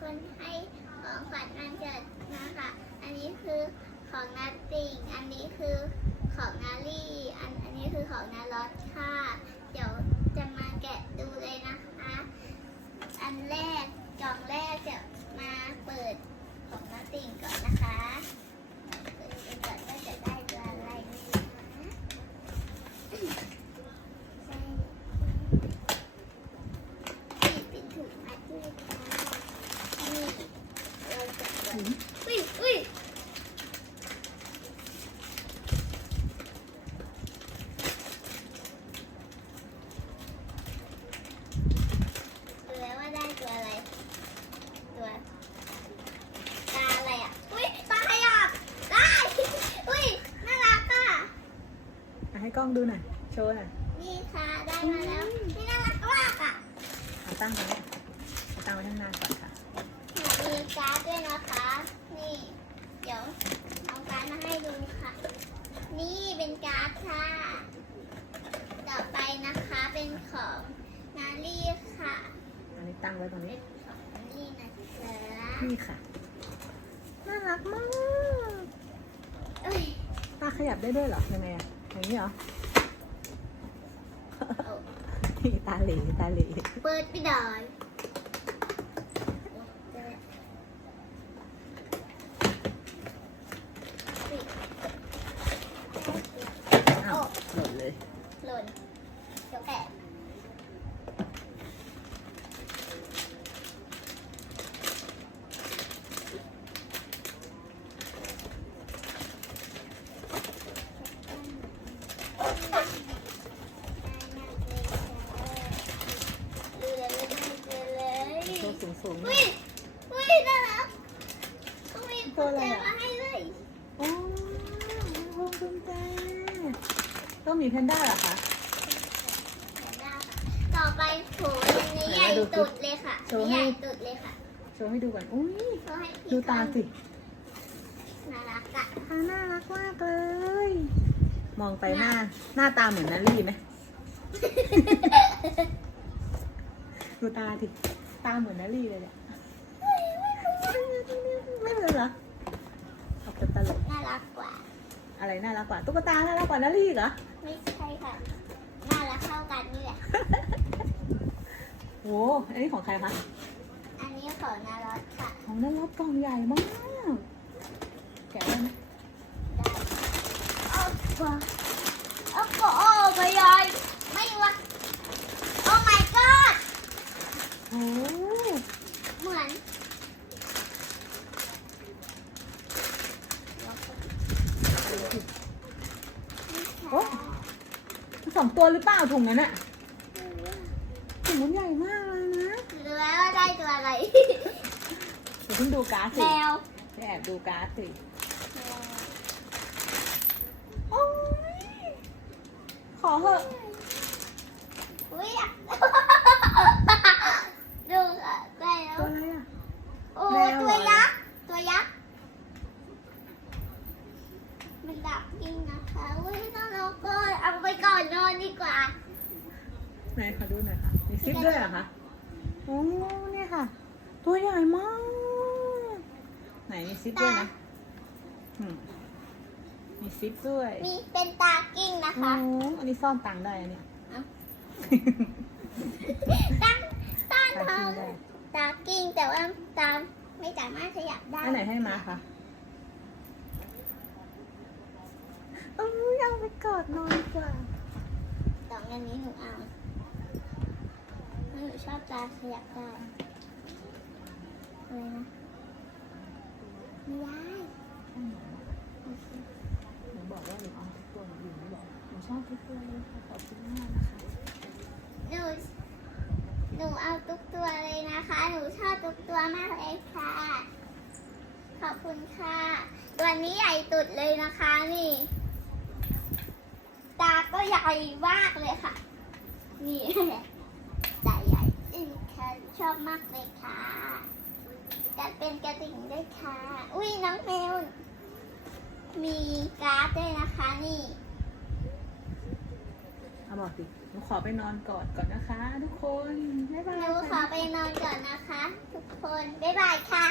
คนให้ของขวัญวันเกิดนะคะ อันนี้คือของนาติงอันนี้คือของนาลี่ อันอันนี้คือของนาลอตค่ะ เดี๋ยวจะมาแกะดูเลยนะคะ อันแรกกล่องแรกจะมาเปิดของนาติงก่อนนะคะเปิดดูก่อนว่าจะได้ตัวอะไรนะคะใช่นี่เป็นถุงมัดด้วยค่ะนี่เรา จะเปิดอุ้ยอุ้ยดูแล้วว่าได้ตัวอะไร ตัว ตาอะไรอะ อุ้ยตาขยับ ได้ อุ้ยน่ารักอะ อะให้กล้องดูหน่อย โชว์หน่อยนี่ค่ะ ได้มาแล้วนี่น่ารักมากอะ เอาตั้งไว้เอาตั้งไว้ข้างหน้าก่อนค่ะมี การ์ดด้วยนะคะ นี่ เดี๋ยวเอาการ์ดมาให้ดูค่ะ นี่เป็นการ์ดค่ะ ต่อไปนะคะเป็นของนาลี่ค่ะอันนี้ตั้งไว้ตรงนี้ ของนาลี่นะคะนี่ค่ะ น่ารักมากเอ้ยตาขยับได้ด้วยเหรอยังไงอะอย่างนี้เหรอ เอานี่ตาเหล่ตาเหล่เปิดไปดอย อ้าวหล่นเลย หล่นเดี๋ยวแกะเรือเลยเลย โชว์ สูงสูงๆหน่อุ้อยยอุ้ยน่ารักเขามีกุญแจมาให้เลยโอ้โหคุณแจต้องมีแพนด้าเหรอคะต่อไปโถนี่ใหญ่ตุดเลยค่ะโชว์นี่ให้ใหญ่ตุดเลยค่ะโชว์ให้ดูก่อนอุ้ยโชว์ให้พี่ดูตาสิน่ารักอะตาน่ารักมากเลย มองไปหน้าหน้าตาเหมือนนารี่ไหมดูตาสิตาเหมือนนารี่เลยแหละไม่เหมือนเหรอออกจะตลกน่ารักกว่า อะไรน่ารักกว่าตุ๊กตาน่ารักกว่านารี่เหรอไม่ใช่ค่ะน่ารักเท่ากันนี่แหละโอ้อันนี้ของใครคะอันนี้ของนารอสค่ะของนารักกล่องใหญ่มากแกะได้ไหมโอ้โหโอ้โหโอ้ไม่ยอยไม่วะโอ้ my god โอ้ เหมือน โอ้ สองตัวหรือเปล่าถุงนั้นอะถุงมันใหญ่มากเลยนะรู้แล้วว่าได้ตัวอะไรเดี๋ยวเพิ่งดูการ์ดแมสิวไปแอบดูการ์ดสิแมวโอ้ยขอเหอะ อุ้ยอะ ดูอะได้แล้ ตัว วอะไรอะ โอ้ แมวเหรอ ตัวยักษ์ ตัวยักษ์ มันดับจริงนะคะอุ้ยน่ารักก็เอาไปก่อนนอน ดีกว่า ไหนขอดูหน่อยค่ะ มีซิปด้วยเหรอคะโอ้เนี่ยค่ะ ตัวใหญ่มาก ไหนมีซิปด้วยนะอืมมีซิปด้วยมีเป็นตากิ้งนะโอ้คะอันนี้ซ่อนตังค์ได้อะเนี่ยตั้งต้านตาท้อกิ้งงได้ตากิ้งแต่ว่าตาไม่สามารถขยับได้อันไหนให้มาคะเอ้ยเอาไปกอดนอนดีกว่าส อันนี้หนูเอาหนูชอบตาขยับได้อะไรนะไม่ได้หนูบอกว่าหนูเอาทุกตัวหนูอยู่ไม่บอกหนูชอบทุกตัวเลยค่ะขอบคุณมากนะคะหนูหนูเอาทุกตัวเลยนะคะ หนูชอบทุกตัวมากเลยค่ะ ขอบคุณค่ะตัวนี้ใหญ่ตุดเลยนะคะนี่ ใหญ่มากเลยค่ะ นี่ใหญ่ใหญ่อินทนชอบมากเลยค่ะการเป็นกระดิ่งด้วยค่ะ อุ้ยน้องแมว มีการ์ดด้วยนะคะนี่เอาบอกดิหนูขอไปนอนกอดก่อนนะคะ ทุกคน บ๊ายบายหนูขอไปนอนก่อนนะคะ ทุกคน บ๊ายบายค่ะ